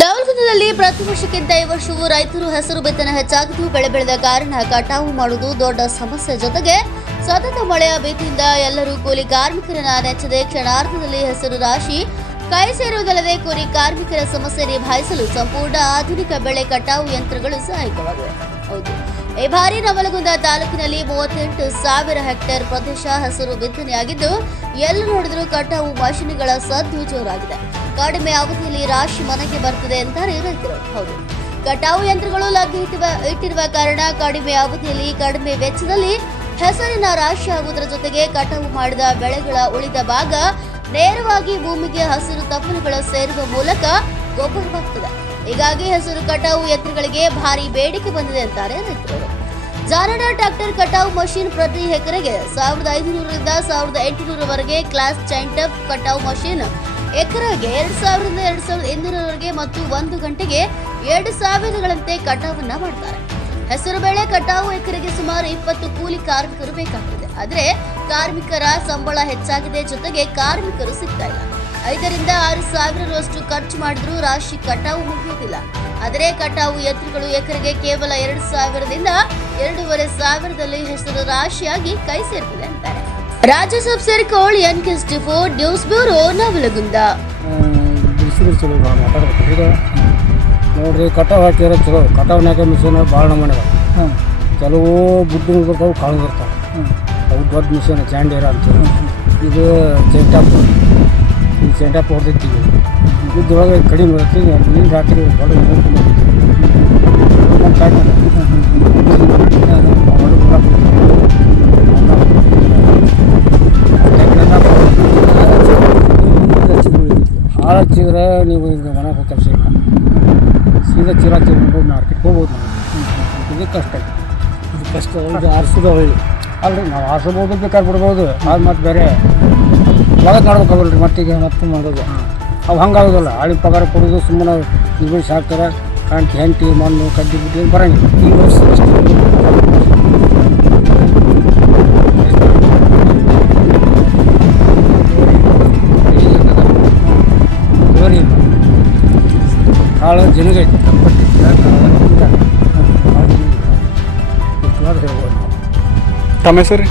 ದಾವಣಗೆರೆಯಲ್ಲಿ ಪ್ರತಿ ವರ್ಷಕ್ಕಿಂತ ಈ ವರ್ಷವೂ ರೈತರು ಹೆಸರು ಬಿತ್ತನೆ ಹೆಚ್ಚಾಗಿದ್ದು, ಬೆಳೆ ಬೆಳೆದ ಕಾರಣ ಕಟಾವು ಮಾಡುವುದು ದೊಡ್ಡ ಸಮಸ್ಯೆ. ಜೊತೆಗೆ ಸತತ ಮಳೆಯ ಭೀತಿಯಿಂದ ಎಲ್ಲರೂ ಕೂಲಿ ಕಾರ್ಮಿಕರನ್ನ ನೆಚ್ಚದೆ ಕ್ಷಣಾರ್ಧದಲ್ಲಿ ಹೆಸರು ರಾಶಿ. ಕೈ ಸೇರುವುದಲ್ಲದೆ ಕೂಲಿ ಕಾರ್ಮಿಕರ ಸಮಸ್ಯೆ ನಿಭಾಯಿಸಲು ಸಂಪೂರ್ಣ ಆಧುನಿಕ ಬೆಳೆ ಕಟಾವು ಯಂತ್ರಗಳು ಸಹಾಯಕವಾಗಿವೆ. ಹೌದು. ಈ ಬಾರಿ ನವಲಗುಂದ ತಾಲೂಕಿನಲ್ಲಿ ಮೂವತ್ತೆಂಟು ಸಾವಿರ ಹೆಕ್ಟೇರ್ ಪ್ರದೇಶ ಹಸಿರು ಬಿತ್ತನೆಯಾಗಿದ್ದು ಎಲ್ಲಿ ನೋಡಿದರೂ ಕಟಾವು ಮಷಿನ್ಗಳ ಸದ್ದು ಜೋರಾಗಿದೆ. ಕಡಿಮೆ ಅವಧಿಯಲ್ಲಿ ರಾಶಿ ಮನೆಗೆ ಬರ್ತದೆ ಅಂತಾರೆ ರೈತರು. ಹೌದು. ಕಟಾವು ಯಂತ್ರಗಳು ಲಗ್ಗೆ ಇಟ್ಟಿರುವ- ಕಾರಣ ಕಡಿಮೆ ಅವಧಿಯಲ್ಲಿ ಕಡಿಮೆ ವೆಚ್ಚದಲ್ಲಿ ಹೆಸರಿನ ರಾಶಿ ಆಗುವುದರ ಜೊತೆಗೆ ಕಟಾವು ಮಾಡಿದ ಬೆಳೆಗಳ ಉಳಿದ ಭಾಗ ನೇರವಾಗಿ ಭೂಮಿಗೆ ಹಸಿರು ತಪ್ಪಲುಗಳು ಸೇರುವ ಮೂಲಕ ಗೊಬ್ಬರವಾಗ್ತದೆ ಹೀಗಾಗಿ ಹೆಸರು ಕಟಾವು ಯಂತ್ರಗಳಿಗೆ ಭಾರಿ ಬೇಡಿಕೆ ಬಂದಿದೆ ಅಂತಾರೆ ರೈತರು. ಜಾರಡ ಟ್ರಾಕ್ಟರ್ ಕಟಾವು ಮಷೀನ್ ಪ್ರತಿ ಎಕರೆಗೆ ಸಾವಿರದ ಐದುನೂರರಿಂದ ಸಾವಿರದ ಎಂಟುನೂರವರೆಗೆ ಕ್ಲಾಸ್ ಚೈಂಟಪ್ ಕಟಾವು ಮಷೀನ್ ಎಕರೆಗೆ ಎರಡು ಸಾವಿರದಿಂದ ಎರಡು ಸಾವಿರದ ಇನ್ನೂರವರೆಗೆ ಮತ್ತು ಒಂದು ಗಂಟೆಗೆ ಎರಡು ಸಾವಿರಗಳಂತೆ ಕಟಾವನ್ನ ಮಾಡ್ತಾರೆ. ಹೆಸರು ಬೇಳೆ ಕಟಾವು ಎಕರೆಗೆ ಸುಮಾರು ಇಪ್ಪತ್ತು ಕೂಲಿ ಕಾರ್ಮಿಕರು ಬೇಕಾಗ್ತದೆ. ಆದ್ರೆ ಕಾರ್ಮಿಕರ ಸಂಬಳ ಹೆಚ್ಚಾಗಿದೆ ಜೊತೆಗೆ ಕಾರ್ಮಿಕರು ಸಿಗ್ತಾ ಇಲ್ಲ. ಐದರಿಂದ ಆರು ಸಾವಿರರಷ್ಟು ಖರ್ಚು ಮಾಡಿದ್ರೂ ರಾಶಿ ಕಟಾವು ಮುಗಿಯುವುದಿಲ್ಲ. ಆದರೆ ಕಟಾವು ಯಂತ್ರಗಳು ಎಕರೆಗೆ ಕೇವಲ ಎರಡು ಸಾವಿರದಿಂದ ಎರಡೂವರೆ ಸಾವಿರದಲ್ಲಿ ಹೆಸರು ರಾಶಿಯಾಗಿ ಕೈ ಸೇರ್ತದೆ ಅಂತಾರೆ. Rajya Sabha ಸೇರಿಕೋಳ್ N K four news bureau Navalgund. ಬಿಸಿಲು ಚಲೋ ಭಾಳ ಮಾತಾಡ್ಬೇಕು ಈಗ ನೋಡ್ರಿ ಕಟಾವು ಹಾಕಿದ್ರೆ ಚಲೋ. ಕಟಾವ್ ಕಟಾವ್ನಾಗ ಮಿಷನ್ ಭಾಳ ನಮೂನೆ ಹಾಂ ಕೆಲವು ಬುಡ್ಡು ಬರ್ತಾವೆ ಕಾಳು ಬರ್ತಾವೆ. ಅವು ದೊಡ್ಡ ಮಿಷನ್ ಚಾಂಡಿಯರ ಅಂತ. ಇದು ಚೆಂಟಾಪ್ ಈ ಚೆಂಟಾಪ್ ಹೊಡೆದಿರ್ತೀವಿ ಇದ್ರೊಳಗೆ ಕಡಿಮೆ ಬರುತ್ತೆ ನೀರು ರಾತ್ರಿ ಹೊಡೆ ನಮ್ಮ ಕಾಯಿ ಹಾಳು ಹಚ್ಚಿದ್ರೆ ನೀವು ಈಗ ಮನೆ ಕೆಲಸ ಇಲ್ಲ ಸೀದಾ ಚೀಲ ತಿಂದು ಮಾರ್ಕೆಟ್ಗೆ ಹೋಗ್ಬೋದು ನಾವು. ಇದು ಕಷ್ಟ. ಇದು ಕಷ್ಟ. ಇದು ಆರಿಸೋದು ಹೇಳಿ ಅಲ್ರಿ, ನಾವು ಆರಿಸ್ಬೋದು ಬೇಕಾದ್ರೆ ಬಿಡ್ಬೋದು ಅದು ಮತ್ತೆ ಬೇರೆ. ಒಳಗೆ ಮಾಡ್ಬೇಕಲ್ರಿ ಮಟ್ಟಿಗೆ ಮತ್ತೆ ಮಾಡೋದು. ಅವು ಹಂಗಾಗೋದಲ್ಲ. ಹಳಿ ಪಗಾರ ಕೊಡೋದು ಸುಮ್ಮನೆ ಇದು ಸಾಕ್ತಾರೆ. ಕಾಂಟಿ ಹೆಂಟಿ ಮಣ್ಣು, ಕಡ್ಡಿ ಬಿಟ್ಟು ಬರಂಗಿಲ್ಲ. ಈ ವರ್ಷ ಕಾಳು ಜನಗೈತಿ ತಮ್ಮ ಹೆಸರು?